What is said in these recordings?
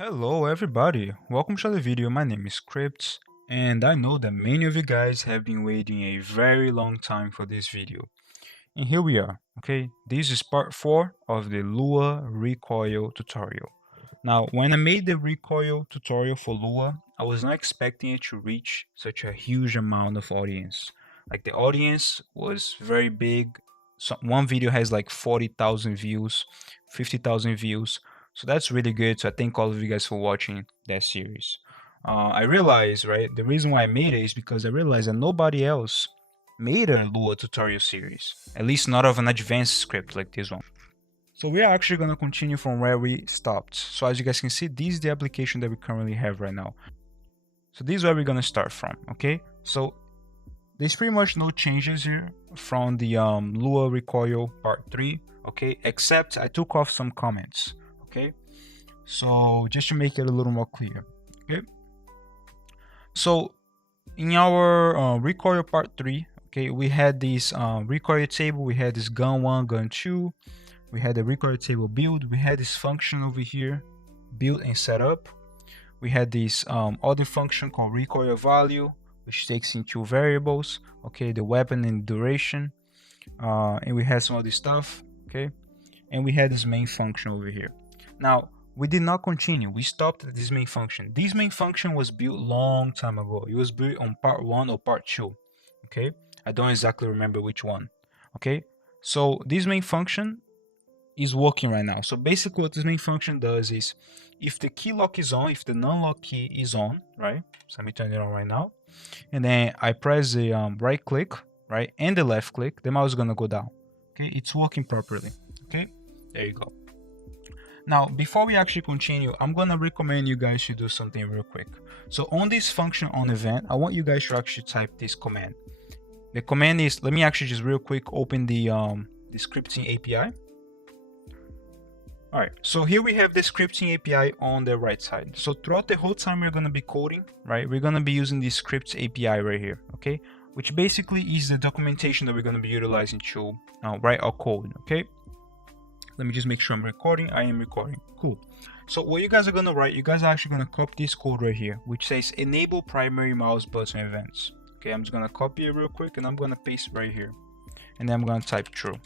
Hello everybody, welcome to the video. My name is Scripts, and I know that many of you guys have been waiting a very long time for this video. And here we are, okay? This is part 4 of the Lua Recoil tutorial. Now, when I made the Recoil tutorial for Lua, I was not expecting it to reach such a huge amount of audience. Like the audience was very big. So one video has like 40,000 views, 50,000 views. So that's really good. So I thank all of you guys for watching that series. I realized, right, the reason why I made it is because I realized that nobody else made a Lua tutorial series, at least not of an advanced script like this one. So we are actually going to continue from where we stopped. So as you guys can see, this is the application that we currently have right now. So this is where we're going to start from, okay? So there's pretty much no changes here from the Lua Recoil part 3, okay? Except I took off some comments, okay? So just to make it a little more clear, okay? So in our Recoil part 3, okay, we had this recoil table, we had this gun 1, gun 2, we had the recoil table build, we had this function over here, build and setup. We had this other function called recoil value, which takes in 2 variables, okay, the weapon and duration, and we had some other stuff, okay, and we had this main function over here. Now, we did not continue. We stopped at this main function. This main function was built long time ago. It was built on part 1 or part 2, okay? I don't exactly remember which one, okay? So this main function is working right now. So basically what this main function does is, if the key lock is on, if the non-lock key is on, right? So let me turn it on right now. And then I press the right click, right? And the left click, the mouse is gonna go down, okay? It's working properly, okay? There you go. Now, before we actually continue, I'm gonna recommend you guys to do something real quick. So on this function on event, I want you guys to actually type this command. The command is, let me actually just real quick open the scripting API. All right, so here we have the scripting API on the right side. So throughout the whole time we're gonna be coding, right? We're gonna be using the scripts API right here, okay? Which basically is the documentation that we're gonna be utilizing to write our code, okay? Let me just make sure I'm recording. I am recording. Cool. So what you guys are gonna write, you guys are actually gonna copy this code right here, which says enable primary mouse button events. Okay, I'm just gonna copy it real quick and I'm gonna paste it right here. And then I'm gonna type true.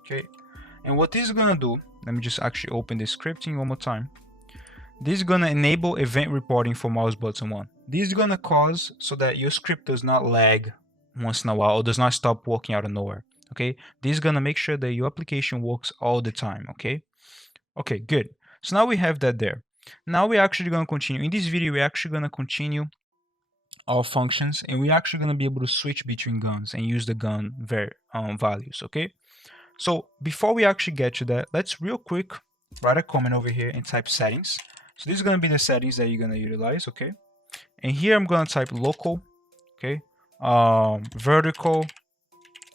Okay. And what this is gonna do, let me just actually open the scripting one more time. This is gonna enable event reporting for mouse button 1. This is gonna cause so that your script does not lag once in a while or does not stop working out of nowhere. Okay, this is gonna make sure that your application works all the time. Okay, good. So now we have that there. Now we're actually gonna continue. In this video, we're actually gonna continue our functions, and we're actually gonna be able to switch between guns and use the gun values. Okay, so before we actually get to that, let's real quick write a comment over here and type settings. So this is gonna be the settings that you're gonna utilize. Okay, and here I'm gonna type local. Okay, vertical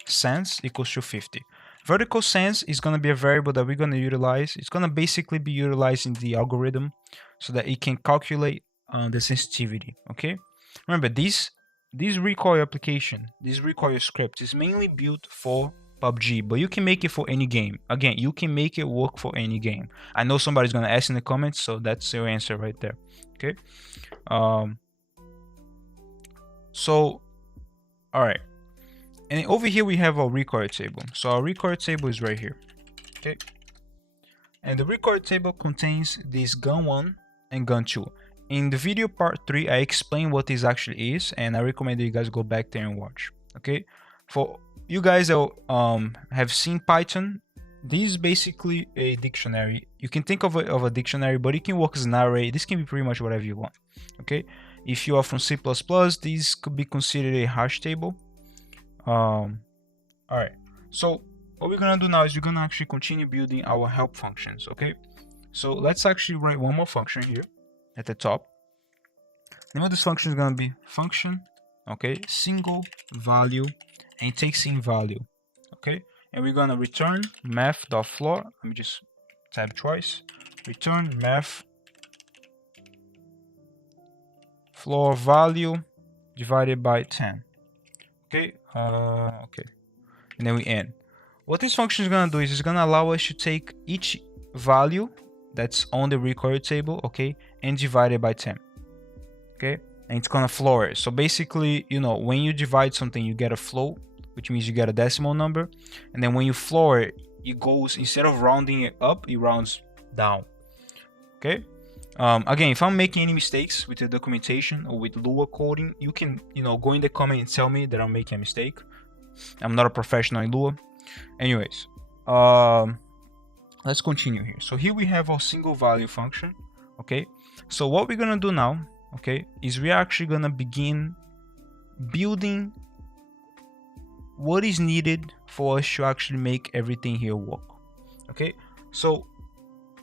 sense equals to 50. Vertical sense is going to be a variable that we're going to utilize. It's going to basically be utilizing the algorithm so that it can calculate the sensitivity. Okay, remember this recoil application, this recoil script is mainly built for PUBG, but you can make it for any game. Again, you can make it work for any game. I know somebody's going to ask in the comments, so that's your answer right there. Okay, so all right. And over here we have our recoil table. So our recoil table is right here, okay? And the recoil table contains this gun 1 and gun 2. In the video part 3, I explain what this actually is, and I recommend that you guys go back there and watch, okay? For you guys that have seen Python, this is basically a dictionary. You can think of a dictionary, but it can work as an array. This can be pretty much whatever you want, okay? If you are from C++, this could be considered a hash table. All right, so what we're gonna do now is we're gonna actually continue building our help functions. Okay, so let's actually write one more function here at the top. The name of this function is gonna be function, okay, single value, and it takes in value. Okay, and we're gonna return math.floor. Let me just type twice. Return math floor value divided by 10. Okay, okay, and then we end. What this function is gonna do is it's gonna allow us to take each value that's on the recoil table, okay, and divide it by 10, okay, and it's gonna floor it. So basically, you know, when you divide something, you get a float, which means you get a decimal number, and then when you floor it, it goes, instead of rounding it up, it rounds down, okay. Again, if I'm making any mistakes with the documentation or with Lua coding, you can, you know, go in the comment and tell me that I'm making a mistake. I'm not a professional in Lua. Anyways, let's continue here. So here we have our single value function, okay. So what we're gonna do now, okay, is we're actually gonna begin building what is needed for us to actually make everything here work, okay. So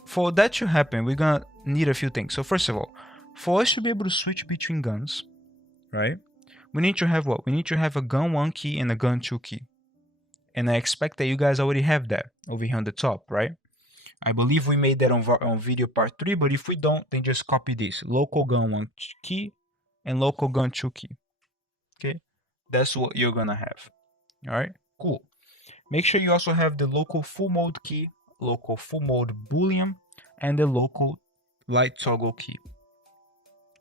for that to happen, we're gonna need a few things. So first of all, for us to be able to switch between guns, right, we need to have what? We need to have a gun 1 key and a gun 2 key. And I expect that you guys already have that over here on the top, right? I believe we made that on video part 3, but if we don't, then just copy this. Local gun 1 key and local gun 2 key. Okay, that's what you're gonna have. Alright, cool. Make sure you also have the local full mode key, local full mode boolean, and the local light toggle key.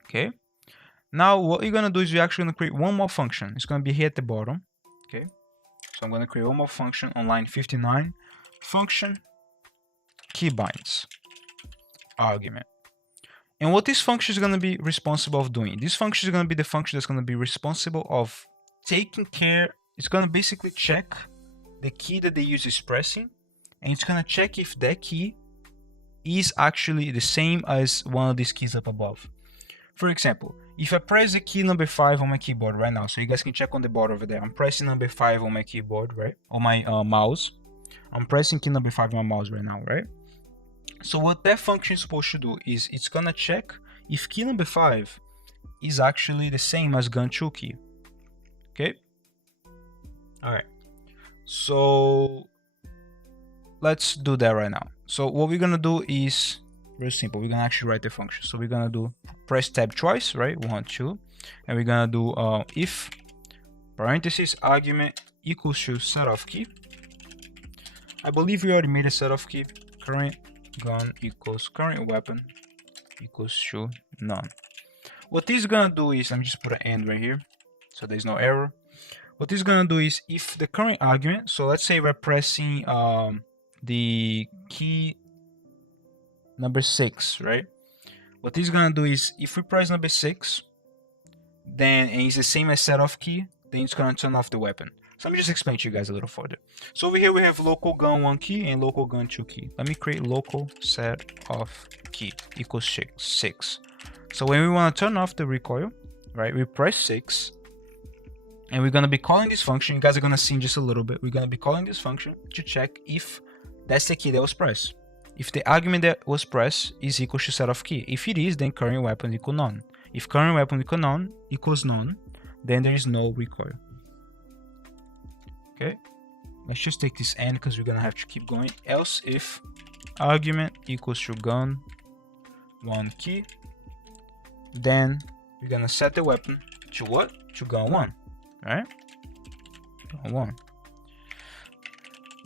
Okay, now what you're gonna do is you're actually gonna create one more function. It's gonna be here at the bottom. Okay, so I'm gonna create one more function on line 59. Function keybinds argument. And what this function is gonna be responsible of doing? This function is gonna be the function that's gonna be responsible of taking care. It's gonna basically check the key that the user is pressing, and it's gonna check if that key is actually the same as one of these keys up above. For example, if I press the key number 5 on my keyboard right now, so you guys can check on the board over there. I'm pressing number 5 on my keyboard, right? On my mouse. I'm pressing key number 5 on my mouse right now, right? So what that function is supposed to do is it's gonna check if key number 5 is actually the same as gun 2 key. Okay? Alright. So let's do that right now. So what we're gonna do is very simple. We're gonna actually write the function. So we're gonna do press tab twice, right? 1, 2, and we're gonna do if parentheses argument equals to setoff key. I believe we already made a setoff key. Current gun equals current weapon equals to none. What this is gonna do is, let me just put an end right here so there's no error. What this is gonna do is, if the current argument, so let's say we're pressing the key number 6, right? What this is gonna do is, if we press number 6, then and it's the same as setoff key, then it's gonna turn off the weapon. So let me just explain to you guys a little further. So over here we have local gun 1 key and local gun 2 key. Let me create local setoff key equals 6. So when we want to turn off the recoil, right, we press 6, and we're gonna be calling this function. You guys are gonna see in just a little bit. We're gonna be calling this function to check if that's the key that was pressed. If the argument that was pressed is equal to setoff key. If it is, then current weapon equals none. If current weapon equals none, then there is no recoil. Okay, let's just take this end because we're gonna have to keep going. Else if argument equals to gun 1 key, then we're gonna set the weapon to what? To gun 1. Alright? Gun 1.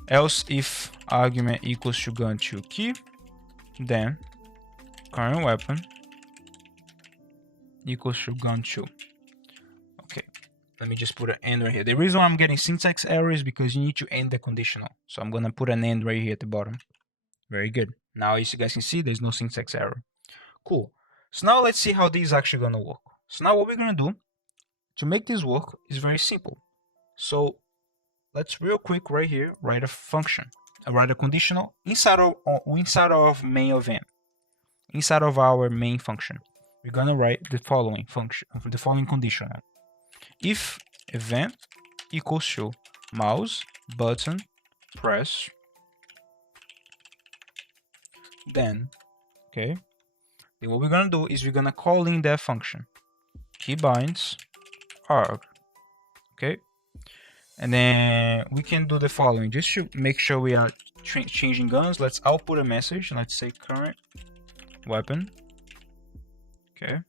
Else if argument equals to gun 2 key, then current weapon equals to gun 2. Okay, let me just put an end right here. The reason why I'm getting syntax error is because you need to end the conditional. So I'm gonna put an end right here at the bottom. Very good. Now as you guys can see, there's no syntax error. Cool. So now let's see how this is actually gonna work. So now what we're gonna do to make this work is very simple. So let's real quick right here write a function, write a conditional inside of main event. Inside of our main function, we're gonna write the following function, the following conditional. If event equals to mouse button press, then okay, then what we're gonna do is we're gonna call in that function keybinds arg. Okay, and then we can do the following just to make sure we are changing guns. Let's output a message. Let's say current weapon, okay,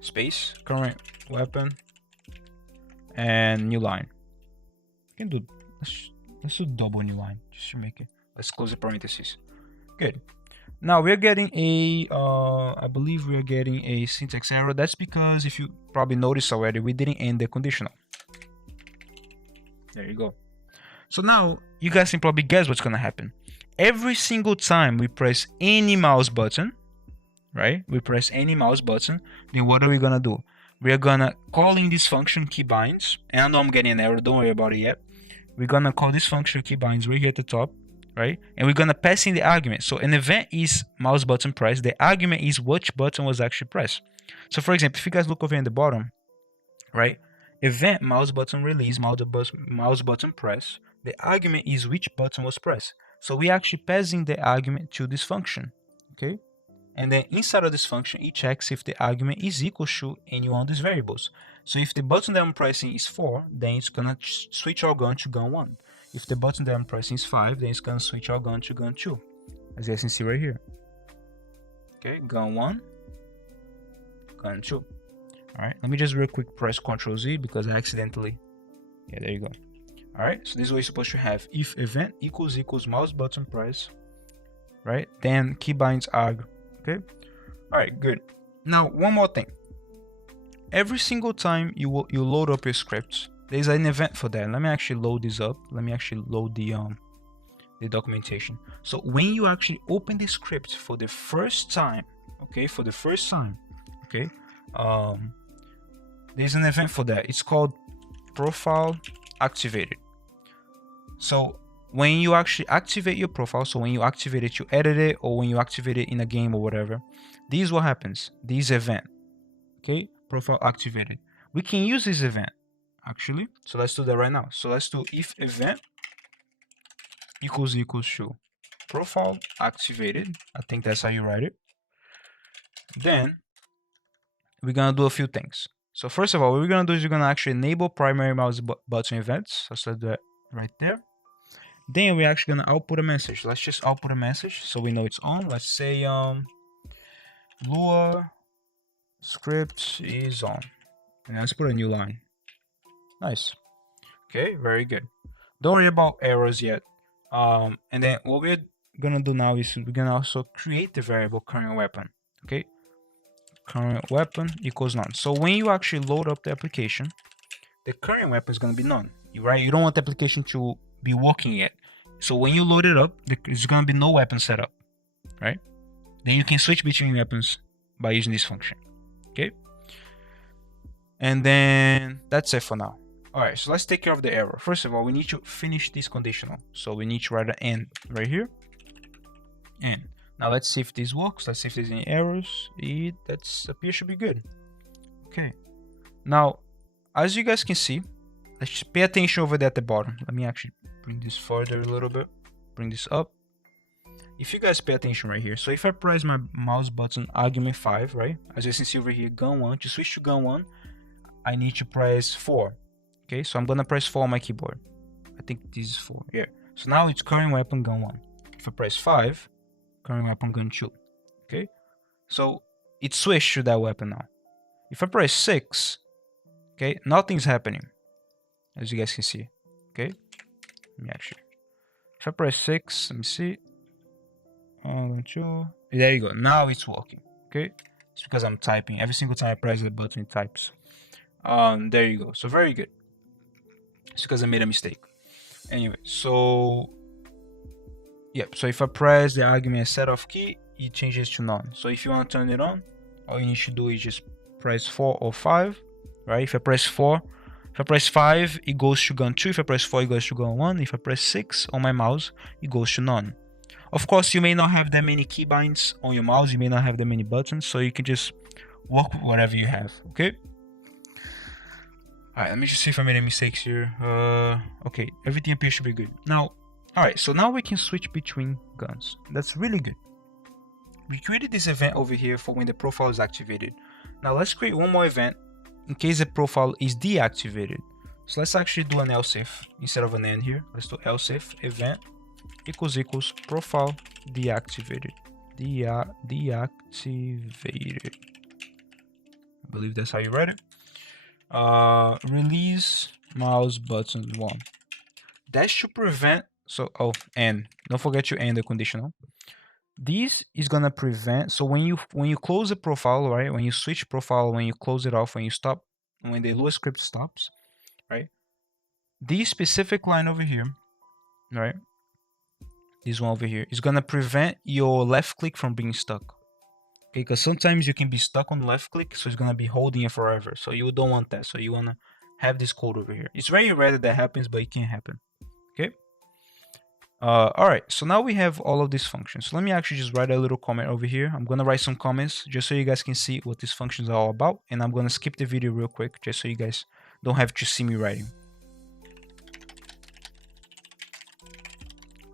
space current weapon, and new line. You can do, let's do double new line just to make it. Let's close the parentheses. Good. Now we're getting a, I believe we're getting a syntax error. That's because if you probably noticed already, we didn't end the conditional. There you go. So now you guys can probably guess what's gonna happen. Every single time we press any mouse button, right? We press any mouse button, then what are we gonna do? We're gonna call in this function keybinds, and I know I'm getting an error, don't worry about it yet. We're gonna call this function keybinds right here at the top, right? And we're gonna pass in the argument. So an event is mouse button press. The argument is which button was actually pressed. So for example, if you guys look over in the bottom, right? Event mouse button release, mouse button press. The argument is which button was pressed. So we actually passing the argument to this function, okay? And then inside of this function, it checks if the argument is equal to any one of these variables. So if the button that I'm pressing is 4, then it's gonna switch our gun to gun 1. If the button that I'm pressing is 5, then it's gonna switch our gun to gun 2. As you guys can see right here. Okay, gun 1, gun 2. Alright, let me just real quick press Ctrl Z because I accidentally, yeah, there you go. Alright, so this is what you're supposed to have. If event equals mouse button press, right, then keybinds arg. Okay, alright, good. Now one more thing. Every single time you load up your scripts, there's an event for that. Let me actually load this up. Let me actually load the documentation. So when you actually open the script for the first time, okay, okay, there's an event for that. It's called profile activated. So when you actually activate your profile, so when you activate it, you edit it, or when you activate it in a game or whatever, this is what happens. This event, okay, profile activated. We can use this event actually. So let's do that right now. So let's do if event equals to profile activated. I think that's how you write it. Then we're gonna do a few things. So first of all, what we're gonna do is we're gonna actually enable primary mouse button events. So let's do that right there. Then we're actually gonna output a message. Let's just output a message so we know it's on. Let's say Lua script is on. And let's put a new line. Nice. Okay, very good. Don't worry about errors yet. And then what we're gonna do now is we're gonna also create the variable current weapon. Okay, current weapon equals none. So when you actually load up the application, the current weapon is gonna be none. Right? You don't want the application to be working yet. So when you load it up, there's gonna be no weapon setup, right? Then you can switch between weapons by using this function. Okay. And then that's it for now. Alright, so let's take care of the error. First of all, we need to finish this conditional. So we need to write an end right here. And now let's see if this works. Let's see if there's any errors. That appears to be good. Okay. Now, as you guys can see, let's just pay attention over there at the bottom. Let me actually bring this further a little bit. Bring this up. If you guys pay attention right here, so if I press my mouse button argument 5, right? As you can see over here, gun 1. To switch to gun 1, I need to press 4. Okay, so I'm gonna press 4 on my keyboard. I think this is 4. Yeah. So now it's current weapon gun 1. If I press 5, current weapon gun 2. Okay. So it switched to that weapon now. If I press 6, okay, nothing's happening. As you guys can see. Okay. Let me actually. If I press 6, let me see. There you go. Now it's working. Okay. It's because I'm typing. Every single time I press the button, it types. There you go. So very good. It's because I made a mistake. Anyway, so yep. So if I press the argument set of key, it changes to none. So if you want to turn it on, all you need to do is just press 4 or 5, right? If I press 4, if I press 5, it goes to gun 2. If I press 4, it goes to gun 1. If I press 6 on my mouse, it goes to none. Of course, you may not have that many keybinds on your mouse. You may not have that many buttons, so you can just work with whatever you have. Okay. Alright, let me just see if I made any mistakes here. Okay, everything appears to be good. Now, alright, so now we can switch between guns. That's really good. We created this event over here for when the profile is activated. Now let's create one more event in case the profile is deactivated. So let's actually do an else if instead of an end here. Let's do else if event equals profile deactivated. Deactivated. I believe that's how you write it. Release mouse button 1. That should prevent, so and don't forget to end the conditional. this is gonna prevent, so when you close the profile, right, when you switch profile, when you close it off, when you stop, when the Lua script stops, right, this specific line over here, right, this one over here is gonna prevent your left click from being stuck. Okay, because sometimes you can be stuck on the left click, so it's gonna be holding it forever. So you don't want that. So you wanna have this code over here. It's very rare that happens, but it can happen. Okay. All right. So now we have all of these functions. So let me actually just write a little comment over here. I'm gonna write some comments just so you guys can see what these functions are all about, and I'm gonna skip the video real quick just so you guys don't have to see me writing.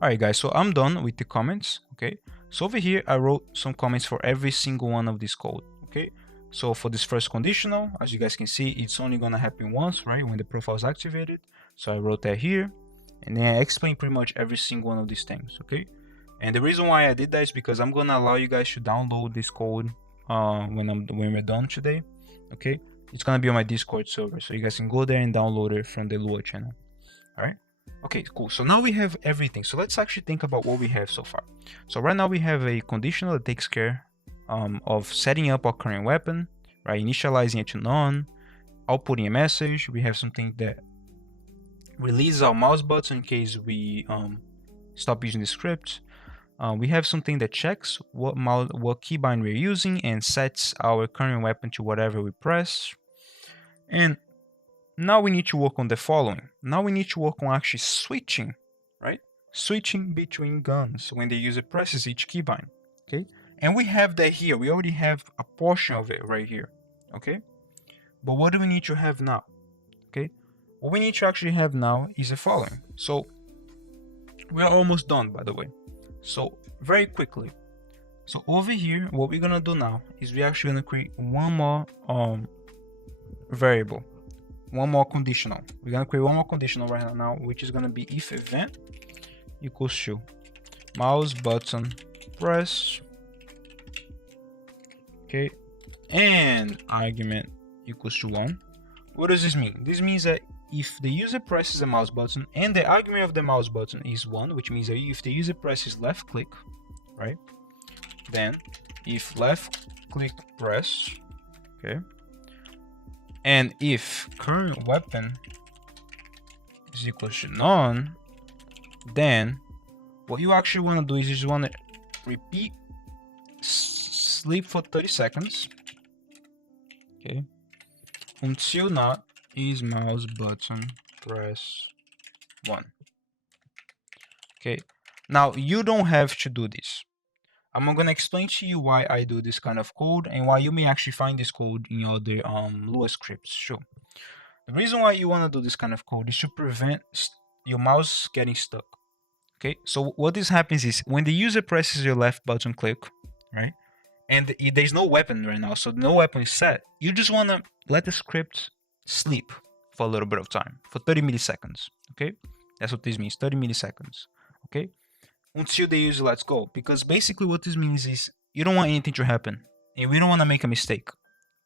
All right, guys. So I'm done with the comments. Okay. So over here, I wrote some comments for every single one of this code, okay? So for this first conditional, as you guys can see, it's only gonna happen once, right? When the profile is activated. So I wrote that here, and then I explained pretty much every single one of these things, okay? And the reason why I did that is because I'm gonna allow you guys to download this code when we're done today, okay? It's gonna be on my Discord server, so you guys can go there and download it from the Lua channel, all right? Okay, cool. So now we have everything. So let's actually think about what we have so far. So right now we have a conditional that takes care of setting up our current weapon, right? Initializing it to none, outputting a message. We have something that releases our mouse button in case we stop using the script. We have something that checks what keybind we're using and sets our current weapon to whatever we press. And now we need to work on the following. Now we need to work on actually switching, right? Switching between guns when the user presses each keybind, okay? And we have that here. We already have a portion of it right here, okay? But what do we need to have now, okay? What we need to actually have now is the following. So we are almost done, by the way. So very quickly. So over here, what we're gonna do now is we're actually gonna create one more variable. One more conditional. We're gonna create one more conditional right now, which is gonna be if event equals to mouse button press, okay, and argument equals to 1. What does this mean? This means that if the user presses the mouse button and the argument of the mouse button is 1, which means that if the user presses left click, right, then if left click press, okay, and if current weapon is equal to none, then what you actually want to do is you just want to repeat sleep for 30 seconds, okay, until not is mouse button press 1. Okay, now you don't have to do this. I'm gonna explain to you why I do this kind of code and why you may actually find this code in other Lua scripts. Sure. The reason why you want to do this kind of code is to prevent your mouse getting stuck. Okay, so what this happens is when the user presses your left button click, right, and there's no weapon right now, so no weapon is set, you just want to let the script sleep for a little bit of time, for 30 milliseconds. Okay, that's what this means, 30 milliseconds. Okay, until the user lets go, because basically what this means is you don't want anything to happen and we don't want to make a mistake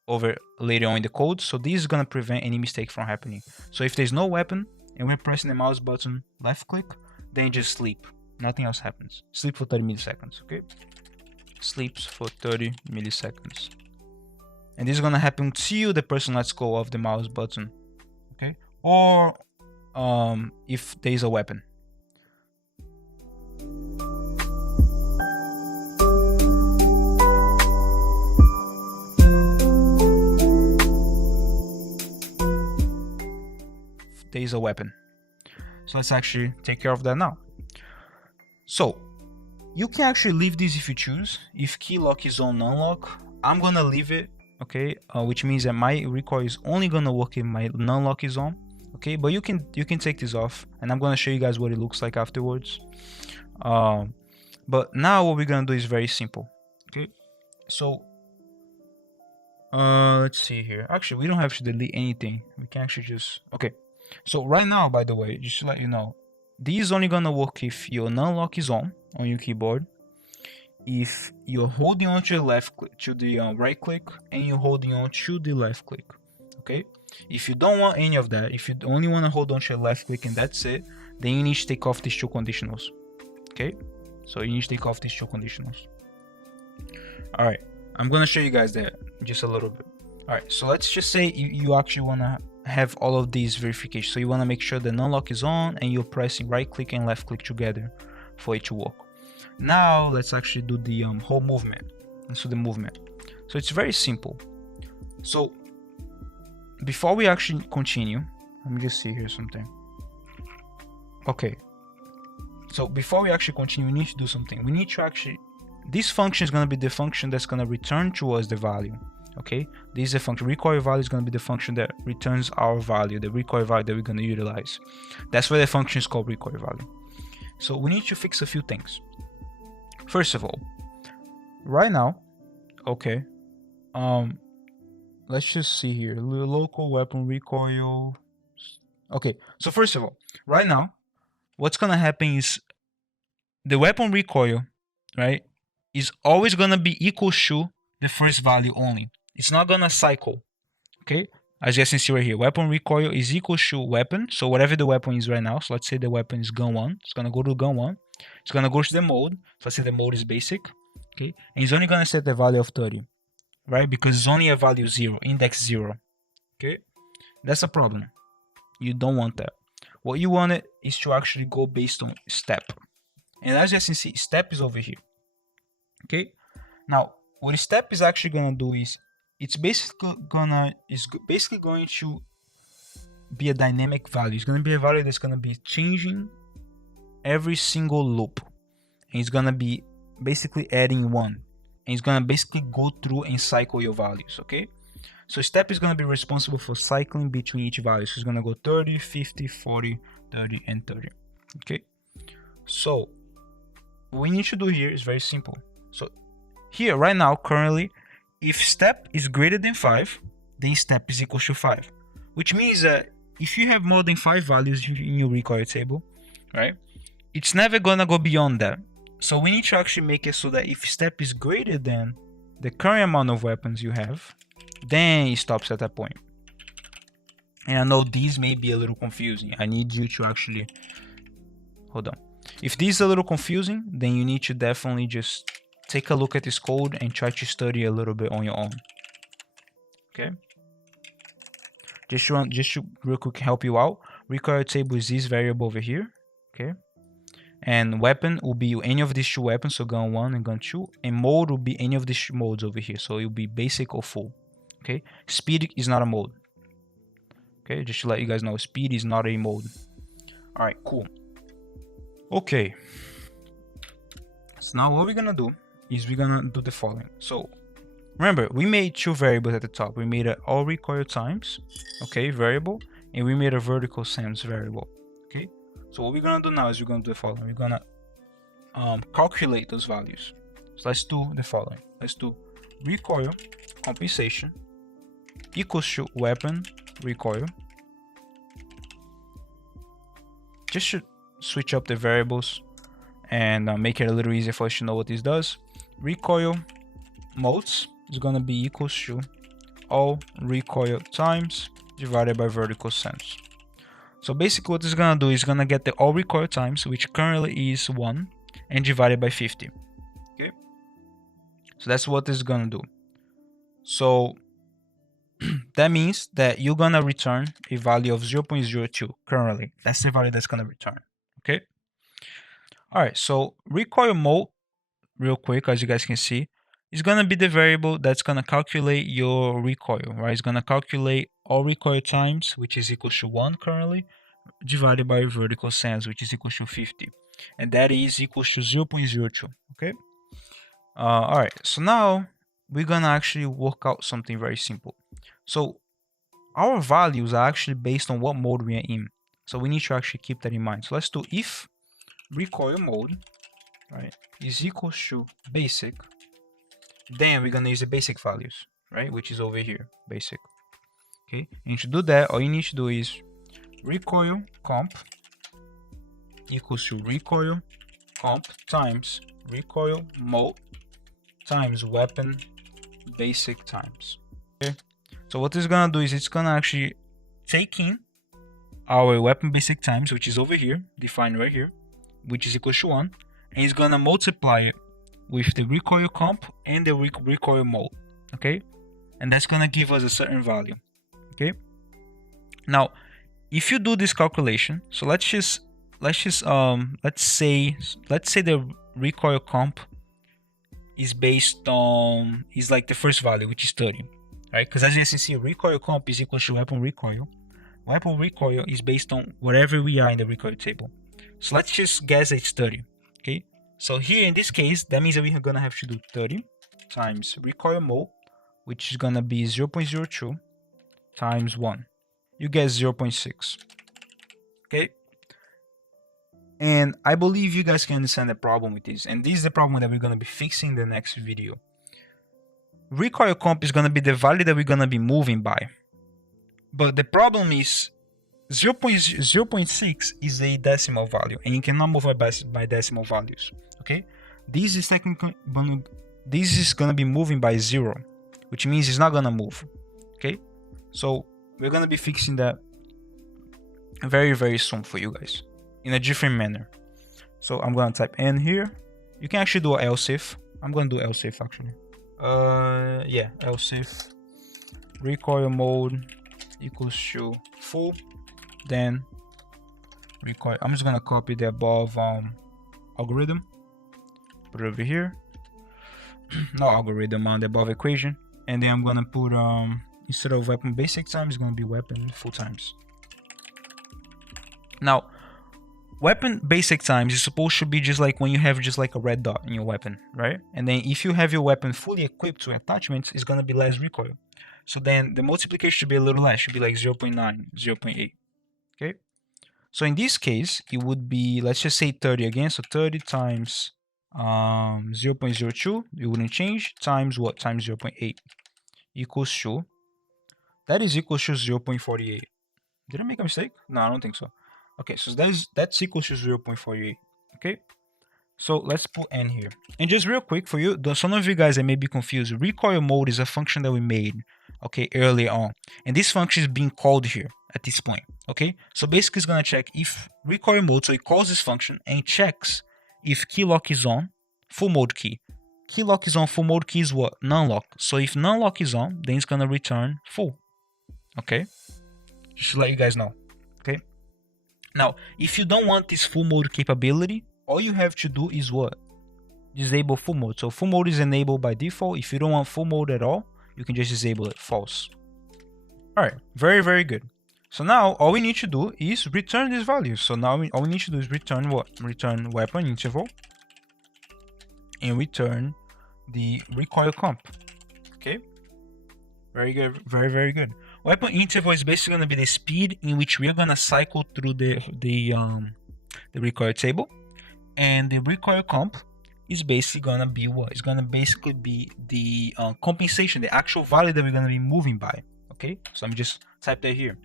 over later on in the code, so this is going to prevent any mistake from happening. So if there's no weapon and we're pressing the mouse button left click, then just sleep, nothing else happens. Sleep for 30 milliseconds. Okay, sleeps for 30 milliseconds, and this is going to happen until the person lets go of the mouse button, okay, or if there is a weapon. There is a weapon. So let's actually take care of that now. So you can actually leave this if you choose. If key lock is on non-lock, I'm gonna leave it, okay, which means that my recoil is only gonna work if my non-lock is on, okay, but you can take this off and I'm gonna show you guys what it looks like afterwards. But now what we're gonna do is very simple, okay? So let's see here. Actually, we don't have to delete anything. We can actually just, okay. So right now, by the way, just to let you know, this is only gonna work if your non-lock is on your keyboard, if you're holding on to the left click, to the right click, and you're holding on to the left click. Okay. If you don't want any of that, if you only want to hold on to the left click and that's it, then you need to take off these two conditionals. Okay. So you need to take off these two conditionals. All right, I'm gonna show you guys that just a little bit. All right, so let's just say you actually wanna have all of these verifications. So you wanna make sure the non-lock is on and you're pressing right click and left click together for it to work. Now let's actually do the whole movement. Let's do the movement. So it's very simple. So before we actually continue, let me just see here something. Okay. So before we actually continue, we need to do something. We need to actually, this function is going to be the function that's going to return to us the value. Okay. This is a function. Recoil value is going to be the function that returns our value, the recoil value that we're going to utilize. That's why the function is called recoil value. So we need to fix a few things. First of all, right now, okay, let's just see here, local weapon recoil. Okay, so first of all, right now, what's gonna happen is the weapon recoil, right, is always gonna be equal to the first value only. It's not gonna cycle. Okay, as you can see right here, weapon recoil is equal to weapon. So whatever the weapon is right now, so let's say the weapon is gun 1, it's gonna go to gun 1. It's gonna go to the mode. So let's say the mode is basic. Okay, and it's only gonna set the value of 30, right? Because it's only a value 0, index 0. Okay, that's a problem. You don't want that. What you want it is to actually go based on step. And as you can see, step is over here. Okay, now what step is actually gonna do is it's basically going to be a dynamic value. It's gonna be a value that's gonna be changing every single loop, and it's gonna be basically adding 1, and it's gonna basically go through and cycle your values. Okay, so step is gonna be responsible for cycling between each value. So it's gonna go 30, 50, 40, 30, and 30. Okay, so what we need to do here is very simple. So here right now, currently, if step is greater than 5, then step is equal to 5, which means that if you have more than 5 values in your recoil table, right, it's never gonna go beyond that. So we need to actually make it so that if step is greater than the current amount of weapons you have, then it stops at that point. And I know these may be a little confusing. I need you to actually, hold on. If this is a little confusing, then you need to definitely just take a look at this code and try to study a little bit on your own. Okay. Just to real quick help you out, recoil table is this variable over here. Okay. And weapon will be any of these two weapons, so gun 1 and gun 2. And mode will be any of these modes over here, so it will be basic or full. Okay, speed is not a mode. Okay, just to let you guys know, speed is not a mode. All right, cool. Okay, so now what we're gonna do is we're gonna do the following. So remember, we made 2 variables at the top. We made an all recoil times, okay, variable, and we made a vertical SAMs variable. Okay, so what we're gonna do now is we're gonna do the following. We're gonna calculate those values. So let's do the following. Let's do recoil compensation equals to weapon recoil. Just to switch up the variables and make it a little easier for us to know what this does. Recoil modes is gonna be equals to all recoil times divided by vertical SAMs. So basically what it's gonna do is gonna get the all recoil times, which currently is 1, and divided by 50. Okay, so that's what it's gonna do. So that means that you're gonna return a value of 0.02 currently. That's the value that's gonna return. Okay, all right, so recoil mode, real quick, as you guys can see, is gonna be the variable that's gonna calculate your recoil, right? It's gonna calculate all recoil times, which is equal to 1 currently, divided by vertical SAMs, which is equal to 50, and that is equal to 0.02. Okay, all right, so now we're gonna actually work out something very simple. So our values are actually based on what mode we are in, so we need to actually keep that in mind. So let's do if recoil mode, right, is equal to basic, then we're gonna use the basic values, right, which is over here, basic. Okay, and to do that, all you need to do is recoil comp equals to recoil comp times recoil mode times weapon basic times. Okay, so what it's gonna do is it's gonna actually take in our weapon basic times, which is over here, defined right here, which is equal to 1, and it's gonna multiply it with the recoil comp and the recoil mode, okay? And that's gonna give us a certain value, okay? Now, if you do this calculation, so let's say the recoil comp is based on, is like the first value, which is 30, right? Because as you can see, recoil comp is equal to weapon recoil. Weapon recoil is based on whatever we are in the recoil table. So let's just guess it's 30, okay? So here in this case, that means that we're gonna have to do 30 times recoil mode, which is gonna be 0.02 times 1. You get 0.6, okay? And I believe you guys can understand the problem with this. And this is the problem that we're gonna be fixing in the next video. Recoil comp is gonna be the value that we're gonna be moving by. But the problem is 0.6 is a decimal value, and you cannot move by decimal values, okay? This is gonna be moving by 0, which means it's not gonna move, okay? So we're gonna be fixing that very, very soon for you guys in a different manner. So I'm gonna type n here. You can actually do an else if. I'm gonna do else if actually. Yeah, else if recoil mode equals to full, then recoil. I'm just gonna copy the above algorithm, put it over here. Not algorithm, on the above equation, and then I'm gonna put instead of weapon basic times, it's gonna be weapon full times. Now, weapon basic times is supposed to be just like when you have just like a red dot in your weapon, right? And then if you have your weapon fully equipped to attachments, it's gonna be less recoil. So then the multiplication should be a little less, should be like 0.9, 0.8, okay? So in this case, it would be, let's just say 30 again, so 30 times 0.02, it wouldn't change, times what? Times 0.8 equals to, that is equal to 0.48. Did I make a mistake? No, I don't think so. Okay, so that's equal to 0.48, okay? So let's put n here. And just real quick for you, some of you guys that may be confused, recoil mode is a function that we made, okay, earlier on. And this function is being called here at this point, okay? So basically it's gonna check if recoil mode, so it calls this function and it checks if key lock is on, full mode key. Key lock is on, full mode key is what? None lock. So if none lock is on, then it's gonna return full, okay? Just to let you guys know, okay? Now, if you don't want this full mode capability, all you have to do is what? Disable full mode. So full mode is enabled by default. If you don't want full mode at all, you can just disable it, false. All right, very, very good. So now all we need to do is return these values. So now all we need to do is return what? Return weapon interval and return the recoil comp, okay? Very good, very, very good. Weapon interval is basically going to be the speed in which we are going to cycle through the recoil table, and the recoil comp is basically going to be what? It's going to basically be the compensation, the actual value that we're going to be moving by, okay? So I'm just type that here.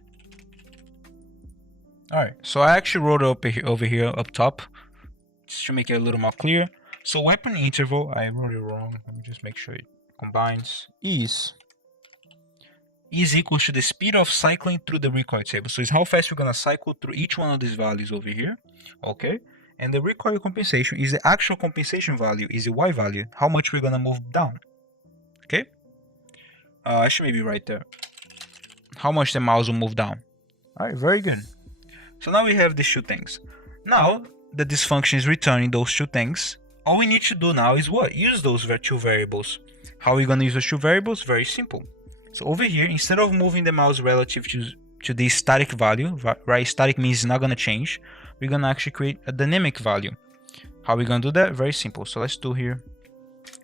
All right, so I actually wrote it over here up top just to make it a little more clear. So weapon interval, I wrote it wrong. Let me just make sure it combines, is equal to the speed of cycling through the recoil table. So it's how fast we're gonna cycle through each one of these values over here, okay? And the recoil compensation is the actual compensation value, is the Y value, how much we're gonna move down, okay? I should maybe write there, how much the mouse will move down. All right, very good. So now we have these two things. Now that this function is returning those two things, all we need to do now is what? Use those two variables. How are we gonna use those two variables? Very simple. So over here, instead of moving the mouse relative to the static value, right? Static means it's not gonna change. We're gonna actually create a dynamic value. How are we gonna do that? Very simple. So let's do here,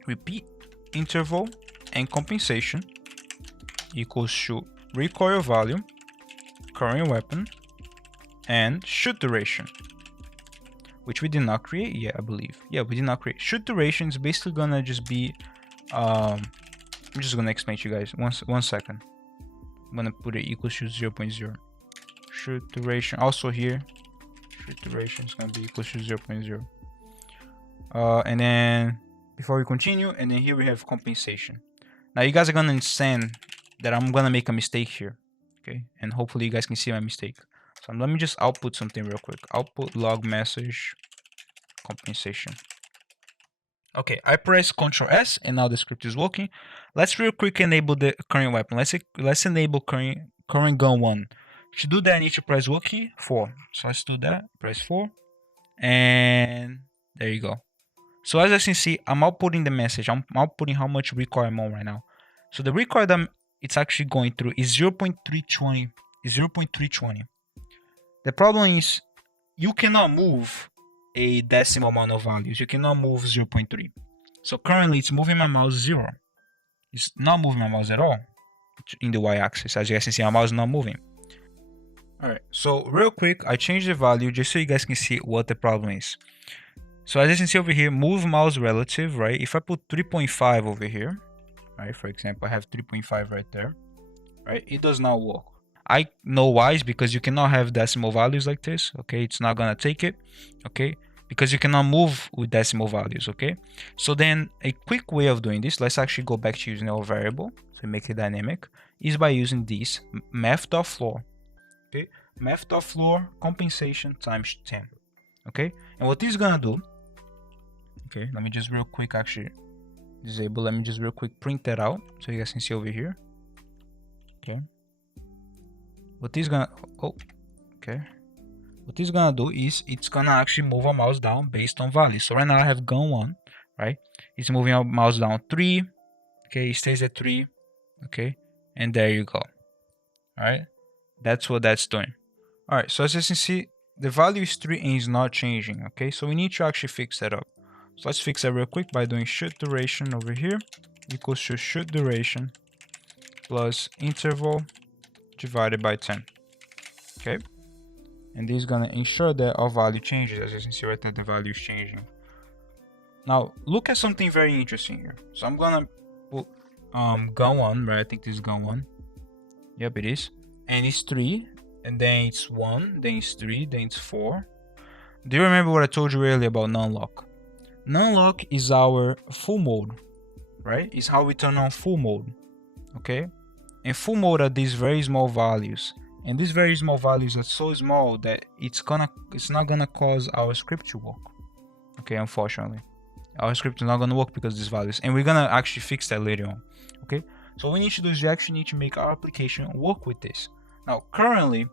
repeat interval and compensation equals to recoil value, current weapon, and shoot duration, which we did not create yet, I believe. Yeah, we did not create. Shoot duration is basically gonna just be, I'm just gonna explain to you guys. One second. I'm gonna put it equals to 0.0. Shoot duration also here. Shoot duration is gonna be equals to 0.0. And then before we continue, and then here we have compensation. Now you guys are gonna understand that I'm gonna make a mistake here, okay? And hopefully you guys can see my mistake. So let me just output something real quick. Output log message compensation. Okay, I press Ctrl S and now the script is working. Let's real quick enable the current weapon. Let's enable current gun 1. To do that, I need to press work key 4. So let's do that. Press 4, and there you go. So as you can see, I'm outputting the message. I'm outputting how much recoil I'm on right now. So the recoil that it's actually going through is 0.320. Is 0.320. The problem is you cannot move a decimal amount of values. You cannot move 0.3. So currently it's moving my mouse 0. It's not moving my mouse at all in the y-axis. As you guys can see, my mouse is not moving. Alright, so real quick, I changed the value just so you guys can see what the problem is. So as you can see over here, move mouse relative, right? If I put 3.5 over here, right? For example, I have 3.5 right there, right? It does not work. I know why. It's because you cannot have decimal values like this, okay? It's not gonna take it, okay? Because you cannot move with decimal values, okay? So then a quick way of doing this, let's actually go back to using our variable to make it dynamic, is by using this math.floor, okay? Math.floor compensation times 10, okay? And what this is gonna do, okay, let me just real quick actually disable, let me just real quick print that out so you guys can see over here, okay? What this is gonna, what this is gonna do is it's gonna actually move our mouse down based on values. So right now I have gun 1, right? It's moving our mouse down 3, okay? It stays at 3, okay? And there you go. All right, that's what that's doing. All right, so as you can see, the value is 3 and it's not changing, okay? So we need to actually fix that up. So let's fix that real quick by doing shoot duration over here equals to shoot duration plus interval divided by 10, okay? And this is gonna ensure that our value changes. As you can see right there, the value is changing. Now look at something very interesting here. So I'm gonna put gun 1, right? I think this is gun 1. Yep, it is. And it's 3, and then it's 1, then it's 3, then it's 4. Do you remember what I told you earlier about non-lock? Non-lock is our full mode, right? It's how we turn on full mode, okay? And full mode are these very small values, and these very small values are so small that it's not gonna cause our script to work, okay? Unfortunately, our script is not gonna work because of these values, and we're gonna actually fix that later on, okay? So what we need to do is we actually need to make our application work with this. Now currently,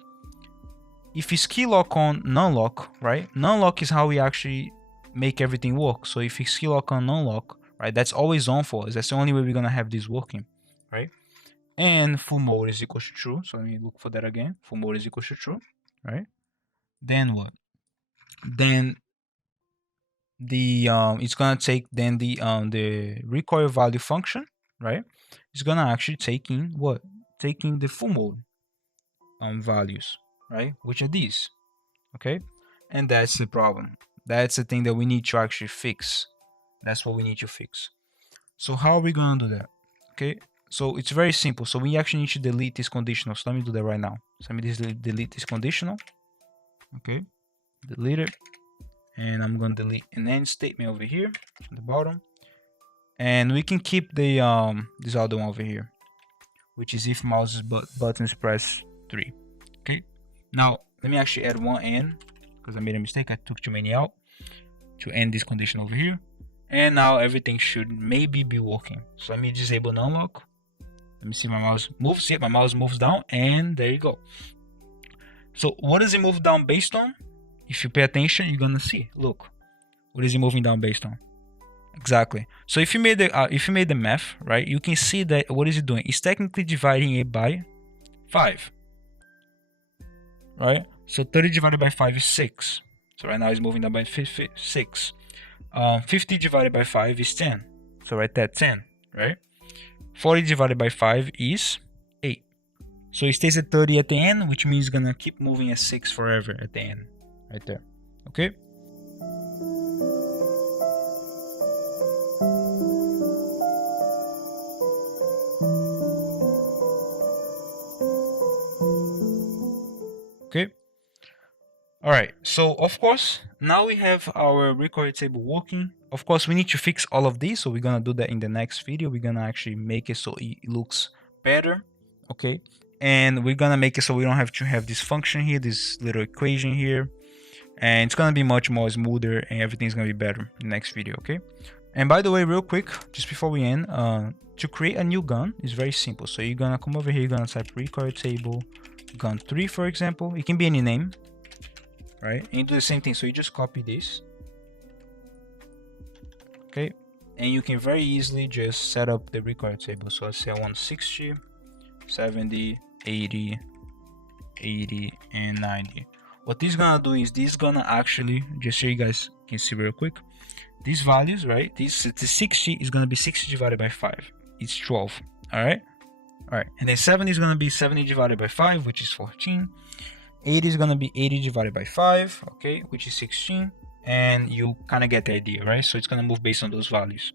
if it's key lock on non-lock, right? Non-lock is how we actually make everything work. So if it's key lock on non-lock, right, that's always on for us. That's the only way we're gonna have this working, right? And full mode is equal to true. So let me look for that again. Full mode is equal to true, right? Then what? Then the it's gonna take then the recoil value function, right? It's gonna actually take in what? Taking the full mode values, right? Which are these, okay? And that's the problem. That's the thing that we need to actually fix. That's what we need to fix. So how are we gonna do that? Okay, so it's very simple. So we actually need to delete this conditional. So let me do that right now. So let me just delete this conditional. Okay, delete it, and I'm gonna delete an end statement over here at the bottom, and we can keep the this other one over here, which is if mouse buttons press 3. Okay, now let me actually add one n because I made a mistake. I took too many out to end this condition over here, and now everything should maybe be working. So let me disable non-lock. Let me see my mouse moves. See, my mouse moves down, and there you go. So what does it move down based on? If you pay attention, you're gonna see. Look, what is it moving down based on? Exactly. So if you made the math, right, you can see that what is it doing? It's technically dividing it by 5, right? So 30 divided by 5 is 6. So right now it's moving down by 6. 50 divided by 5 is 10. So right there, 10, right? 40 divided by 5 is 8. So it stays at 30 at the end, which means it's gonna keep moving at 6 forever at the end, right there. Okay. Okay. All right. So of course, now we have our recoil table working. Of course, we need to fix all of these. So we're gonna do that in the next video. We're gonna actually make it so it looks better. Okay. And we're gonna make it so we don't have to have this function here, this little equation here. And it's gonna be much more smoother and everything's gonna be better in the next video, okay? And by the way, real quick, just before we end, to create a new gun is very simple. So you're gonna come over here, you're gonna type recoil table gun 3, for example. It can be any name, right? And you do the same thing. So you just copy this, okay? And you can very easily just set up the recoil table. So let's say I want 60, 70, 80, 80, and 90. What this is gonna do is this is gonna actually, just so you guys can see real quick, these values, right? The 60 is gonna be 60 divided by 5. It's 12. All right. And then 70 is gonna be 70 divided by 5, which is 14. 80 is gonna be 80 divided by 5, okay, which is 16. And you kind of get the idea, right? So it's gonna move based on those values,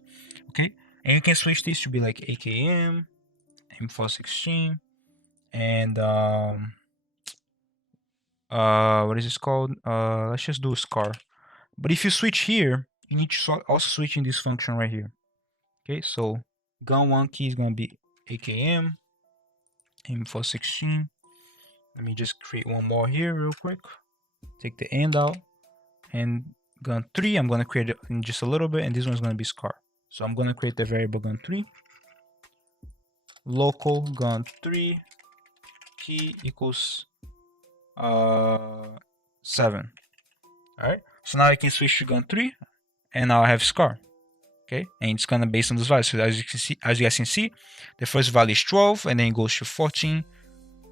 okay? And you can switch this to be like AKM, M416, and what is this called? Let's just do SCAR. But if you switch here, you need to also switch in this function right here. Okay, so gun 1 key is gonna be AKM, M416. Let me just create one more here real quick. Take the end out, and gun 3 I'm gonna create it in just a little bit, and this one's gonna be SCAR. So I'm gonna create the variable gun 3, local gun 3 key equals 7. All right. So now I can switch to gun 3, and now I have SCAR. Okay, and it's gonna based on those values. So as you guys can see, the first value is 12, and then it goes to 14,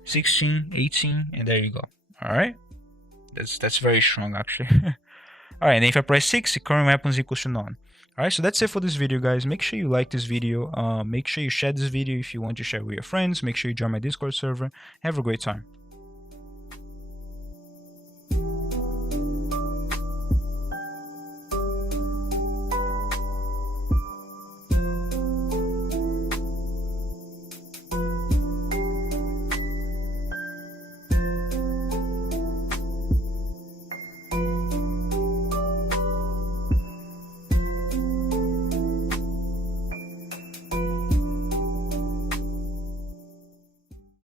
16, 18, and there you go. All right, that's very strong actually. All right, and then if I press 6, the current weapons equals to none. All right, so that's it for this video, guys. Make sure you like this video. Make sure you share this video if you want to share with your friends. Make sure you join my Discord server. Have a great time.